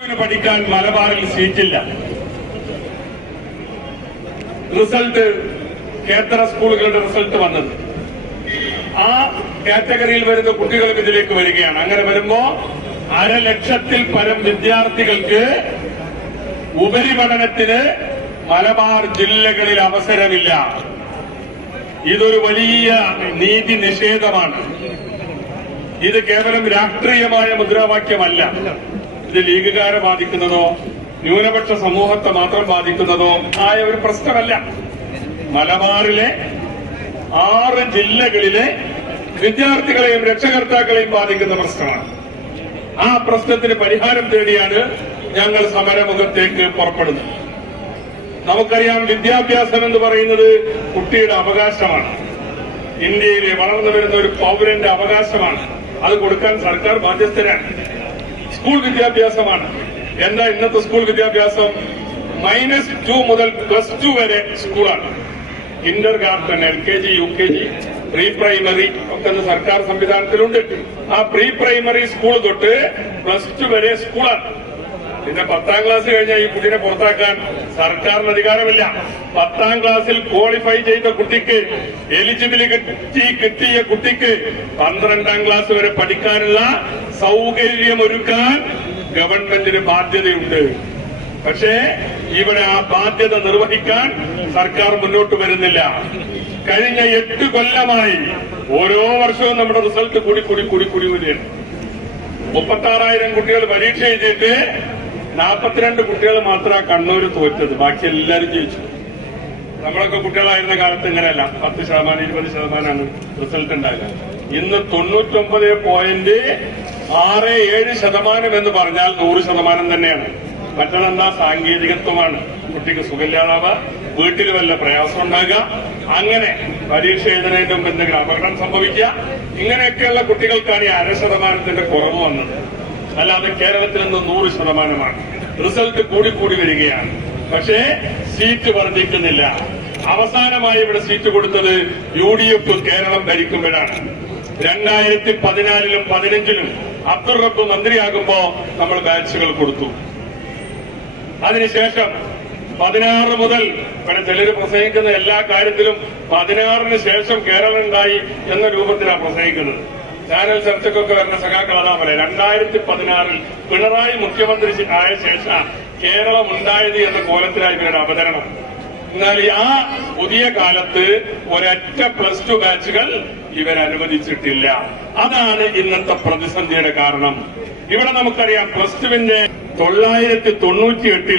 പഠിക്കാൻ മലബാറിൽ സീറ്റില്ല. റിസൾട്ട് കേന്ദ്ര സ്കൂളുകളുടെ റിസൾട്ട് വന്നത്. ആ കാറ്റഗറിയിൽ വരുന്ന കുട്ടികളും ഇതിലേക്ക് വരികയാണ്. അങ്ങനെ വരുമ്പോ അരലക്ഷത്തിൽ പരം വിദ്യാർത്ഥികൾക്ക് ഉപരിപഠനത്തിന് മലബാർ ജില്ലകളിൽ അവസരമില്ല. ഇതൊരു വലിയ നീതി നിഷേധമാണ്. ഇത് കേവലം രാഷ്ട്രീയമായ മുദ്രാവാക്യമല്ല. ഇത് ലീഗുകാരെ ബാധിക്കുന്നതോ ന്യൂനപക്ഷ സമൂഹത്തെ മാത്രം ബാധിക്കുന്നതോ ആയ ഒരു പ്രശ്നമല്ല. മലബാറിലെ ആറ് ജില്ലകളിലെ വിദ്യാർത്ഥികളെയും രക്ഷകർത്താക്കളെയും ബാധിക്കുന്ന പ്രശ്നമാണ്. ആ പ്രശ്നത്തിന് പരിഹാരം തേടിയാണ് ഞങ്ങൾ സമരമുഖത്തേക്ക് പുറപ്പെടുന്നത്. നമുക്കറിയാം വിദ്യാഭ്യാസം എന്ന് പറയുന്നത് കുട്ടിയുടെ അവകാശമാണ്. ഇന്ത്യയിലെ വളർന്നു വരുന്ന ഒരു പൗരന്റെ അവകാശമാണ്. അത് കൊടുക്കാൻ സർക്കാർ ബാധ്യസ്ഥരാണ്. സ്കൂൾ വിദ്യാഭ്യാസമാണ്. എന്താ ഇന്നത്തെ സ്കൂൾ വിദ്യാഭ്യാസം? മൈനസ് ടു മുതൽ പ്ലസ് ടു വരെ സ്കൂളാണ്. Kindergarten L K G U K G pre primary ഒക്കെ സർക്കാർ സംവിധാനത്തിലുണ്ട്. ആ പ്രീ പ്രൈമറി സ്കൂൾ തൊട്ട് പ്ലസ് ടു വരെ സ്കൂളാണ്. പിന്നെ പത്താം ക്ലാസ് കഴിഞ്ഞാൽ ഈ കുട്ടീനെ പുറത്താക്കാൻ സർക്കാരിന് അധികാരമില്ല. പത്താം ക്ലാസ്സിൽ ക്വാളിഫൈ ചെയ്ത കുട്ടിക്ക് എലിജിബിലിറ്റി കിട്ടിയ കുട്ടിക്ക് പന്ത്രണ്ടാം ക്ലാസ് വരെ പഠിക്കാനുള്ള സൗകര്യമൊരുക്കാൻ ഗവൺമെന്റിന് ബാധ്യതയുണ്ട്. പക്ഷേ ഇവിടെ ആ ബാധ്യത നിർവഹിക്കാൻ സർക്കാർ മുന്നോട്ട് വരുന്നില്ല. കഴിഞ്ഞ എട്ട് കൊല്ലമായി ഓരോ വർഷവും നമ്മുടെ റിസൾട്ട് കൂടി കൂടി കൂടി കൂടി വരികയാണ്. മുപ്പത്തി ആറായിരം കുട്ടികൾ പരീക്ഷ എഴുതിയിട്ട് നാൽപ്പത്തിരണ്ട് കുട്ടികൾ മാത്രമാണ് കണ്ണൂർ തോറ്റത്. ബാക്കി എല്ലാവരും ജയിച്ചു. നമ്മളൊക്കെ കുട്ടികളായിരുന്ന കാലത്ത് ഇങ്ങനെയല്ല. പത്ത് ശതമാനം ഇരുപത് ശതമാനമാണ് റിസൾട്ട് ഉണ്ടായത് ഇന്ന് തൊണ്ണൂറ്റൊമ്പത് പോയിന്റ് ആറ് ഏഴ് ശതമാനം എന്ന് പറഞ്ഞാൽ നൂറ് ശതമാനം തന്നെയാണ്. മറ്റതെന്താ സാങ്കേതികത്വമാണ്. കുട്ടിക്ക് സുഖമില്ലാതാവുക വീട്ടിൽ വല്ല പ്രയാസം ഉണ്ടാകുക അങ്ങനെ പരീക്ഷ എഴുതുന്നതിന്റെ മുമ്പ് എന്തെങ്കിലും അപകടം സംഭവിക്കുക ഇങ്ങനെയൊക്കെയുള്ള കുട്ടികൾക്കാണ് ഈ അര ശതമാനത്തിന്റെ കുറവ് വന്നത്. അല്ലാതെ കേരളത്തിൽ നിന്ന് നൂറ് ശതമാനമാണ്. റിസൾട്ട് കൂടി കൂടി വരികയാണ്. പക്ഷേ സീറ്റ് വർദ്ധിക്കുന്നില്ല. അവസാനമായി ഇവിടെ സീറ്റ് കൊടുത്തത് യു ഡി എഫ് കേരളം ഭരിക്കുമ്പോഴാണ്. രണ്ടായിരത്തി പതിനാലിലും പതിനഞ്ചിലും അബ്ദുൾ റബ്ബ് മന്ത്രിയാകുമ്പോ നമ്മൾ ബാച്ചുകൾ കൊടുത്തു. അതിനുശേഷം പതിനാറ് മുതൽ ഇവിടെ ചിലർ പ്രസംഗിക്കുന്ന എല്ലാ കാര്യത്തിലും പതിനാറിന് ശേഷം കേരളം ഉണ്ടായി എന്ന രൂപത്തിലാണ് പ്രസംഗിക്കുന്നത്. ചാനൽ ചർച്ചക്കൊക്കെ വരുന്ന സഖാക്കൾ അതാ പറയാം രണ്ടായിരത്തി പതിനാറിൽ പിണറായി മുഖ്യമന്ത്രി ആയ ശേഷം കേരളം ഉണ്ടായത് എന്ന കോലത്തിലായി ഇവരുടെ അവതരണം. എന്നാൽ ആ പുതിയ കാലത്ത് ഒരൊറ്റ പ്ലസ് ടു ബാച്ചുകൾ ഇവരനുവദിച്ചിട്ടില്ല. അതാണ് ഇന്നത്തെ പ്രതിസന്ധിയുടെ കാരണം. ഇവിടെ നമുക്കറിയാം പ്ലസ് ടുവിന്റെ തൊള്ളായിരത്തി തൊണ്ണൂറ്റി എട്ടിൽ